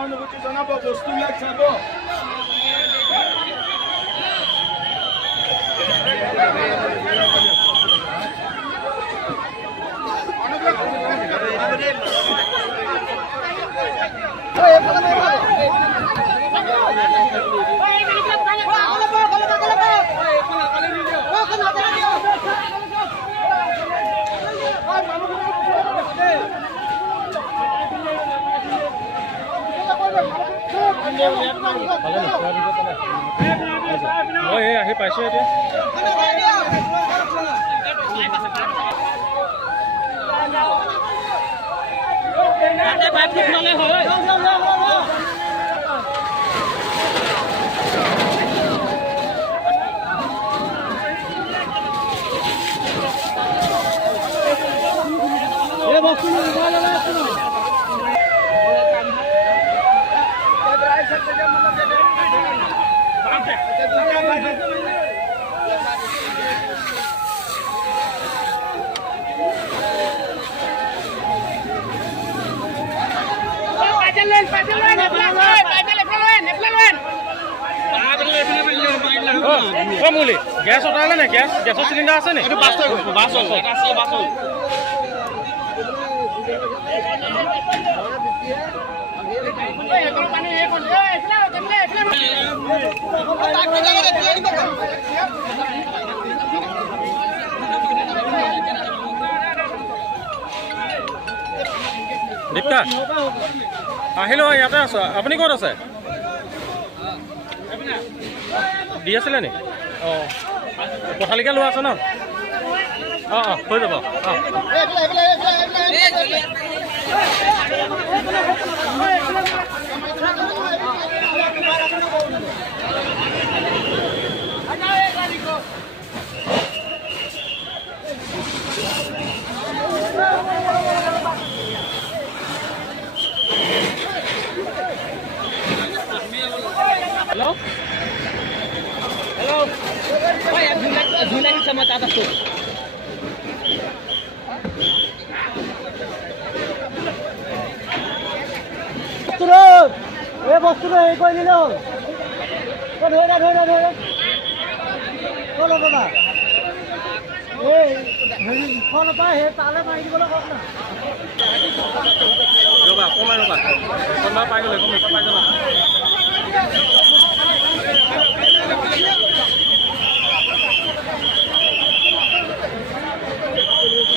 সহানুভূতি জনাব বস্তুবিলাক চাব মই আহি পাইছোঁ এতিয়া মুলি গেছ অটালে নে গেছৰ চিলিণ্ডাৰ আছে নে দীপ্তা আহিলো ইয়াতে আছো আপুনি ক'ত আছে দি আছিলে নি অঁ পথালিকে লোৱা আছে ন অঁ অঁ হৈ যাব অঁ हेलो हेलो भाई झूला ही समाचार दो ए बस्तु এই কই দিল ও ধরে চলো বাবা এই ফোন পা হে তালে মারি দিবলে কম না ৰবা কমাই ৰবা কোনবা পাই গলে কম পাই যাবা